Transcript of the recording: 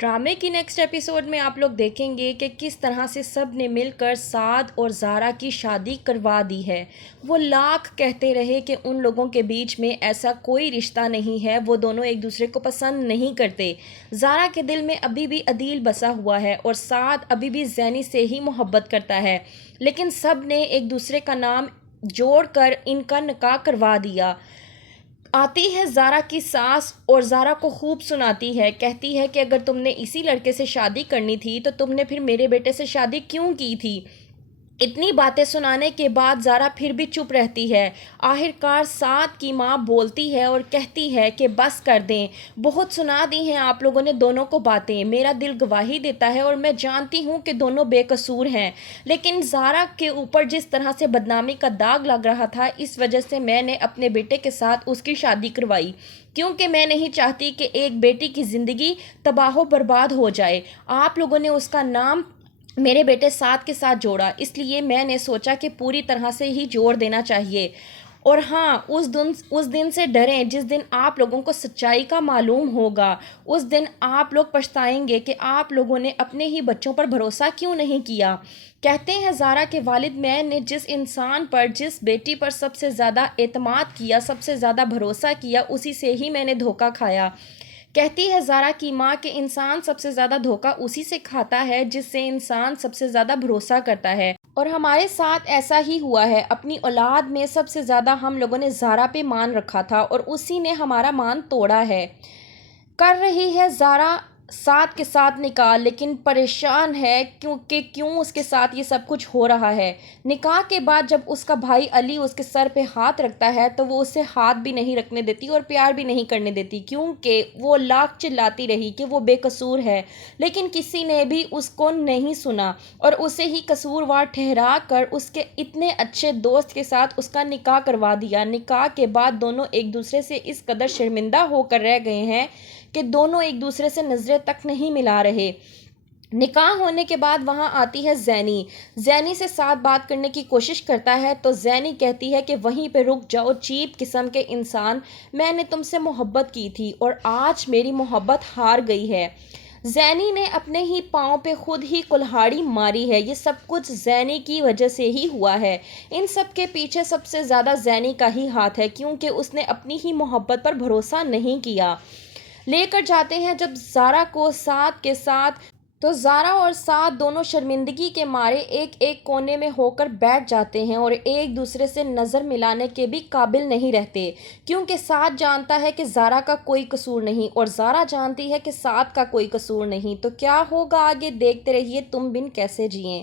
ड्रामे की next episode में आप लोग देखेंगे कि किस तरह से सब ने मिलकर साद और ज़ारा की शादी करवा दी है। वो लाख कहते रहे कि उन लोगों के बीच में ऐसा कोई रिश्ता नहीं है, वो दोनों एक दूसरे को पसंद नहीं करते। ज़ारा के दिल में अभी भी अदील बसा हुआ है और साद अभी भी ज़ैनी से ही मोहब्बत करता है, लेकिन सब ने एक दूसरे का नाम जोड़कर इनका निकाह करवा दिया। आती है ज़ारा की सास और ज़ारा को खूब सुनाती है, कहती है कि अगर तुमने इसी लड़के से शादी करनी थी तो तुमने फिर मेरे बेटे से शादी क्यों की थी। इतनी बातें सुनाने के बाद ज़ारा फिर भी चुप रहती है। आखिरकार साद की माँ बोलती है और कहती है कि बस कर दें, बहुत सुना दी हैं आप लोगों ने दोनों को बातें, मेरा दिल गवाही देता है और मैं जानती हूँ कि दोनों बेकसूर हैं, लेकिन ज़ारा के ऊपर जिस तरह से बदनामी का दाग लग रहा था, इस वजह से मैंने अपने बेटे के साथ उसकी शादी करवाई, क्योंकि मैं नहीं चाहती कि एक बेटी की ज़िंदगी तबाह बर्बाद हो जाए। आप लोगों ने उसका नाम मेरे बेटे साद के साथ जोड़ा, इसलिए मैंने सोचा कि पूरी तरह से ही जोड़ देना चाहिए। और हाँ, उस दिन से डरें जिस दिन आप लोगों को सच्चाई का मालूम होगा। उस दिन आप लोग पछताएंगे कि आप लोगों ने अपने ही बच्चों पर भरोसा क्यों नहीं किया। कहते हैं ज़ारा के वालिद, मैंने जिस इंसान पर, जिस बेटी पर सबसे ज़्यादा एतमाद किया, सबसे ज़्यादा भरोसा किया, उसी से ही मैंने धोखा खाया। कहती है ज़ारा की माँ कि इंसान सबसे ज़्यादा धोखा उसी से खाता है जिससे इंसान सबसे ज़्यादा भरोसा करता है, और हमारे साथ ऐसा ही हुआ है। अपनी औलाद में सबसे ज़्यादा हम लोगों ने ज़ारा पे मान रखा था और उसी ने हमारा मान तोड़ा है। कर रही है ज़ारा साद के साथ निकाह, लेकिन परेशान है क्योंकि क्यों उसके साथ ये सब कुछ हो रहा है। निकाह के बाद जब उसका भाई अली उसके सर पे हाथ रखता है तो वो उसे हाथ भी नहीं रखने देती और प्यार भी नहीं करने देती, क्योंकि वो लाख चिल्लाती रही कि वो बेकसूर है, लेकिन किसी ने भी उसको नहीं सुना और उसे ही कसूरवार ठहरा कर उसके इतने अच्छे दोस्त के साथ उसका निकाह करवा दिया। निकाह के बाद दोनों एक दूसरे से इस कदर शर्मिंदा होकर रह गए हैं कि दोनों एक दूसरे से नज़रें तक नहीं मिला रहे। निकाह होने के बाद वहाँ आती है ज़ैनी से साथ बात करने की कोशिश करता है तो ज़ैनी कहती है कि वहीं पे रुक जाओ चीप किस्म के इंसान, मैंने तुमसे मोहब्बत की थी और आज मेरी मोहब्बत हार गई है। ज़ैनी ने अपने ही पाँव पे खुद ही कुल्हाड़ी मारी है। ये सब कुछ ज़ैनी की वजह से ही हुआ है। इन सब के पीछे सबसे ज़्यादा ज़ैनी का ही हाथ है, क्योंकि उसने अपनी ही मोहब्बत पर भरोसा नहीं किया। लेकर जाते हैं जब ज़ारा को साद के साथ, तो ज़ारा और साद दोनों शर्मिंदगी के मारे एक एक कोने में होकर बैठ जाते हैं और एक दूसरे से नज़र मिलाने के भी काबिल नहीं रहते, क्योंकि साद जानता है कि ज़ारा का कोई कसूर नहीं और ज़ारा जानती है कि साद का कोई कसूर नहीं। तो क्या होगा आगे देखते रहिए तुम बिन कैसे जिएं।